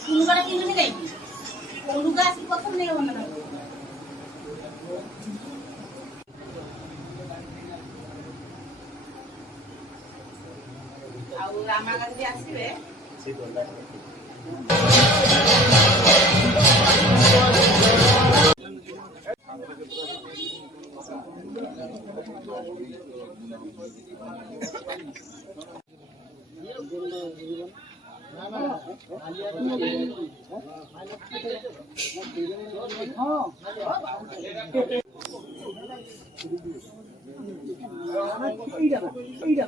তিনবার কিনে নেই ওলুকা আসি প্রথম নেই মনে না ଆଉ ରାମା ଗାନ୍ଧୀ ଆସିବେ এইটা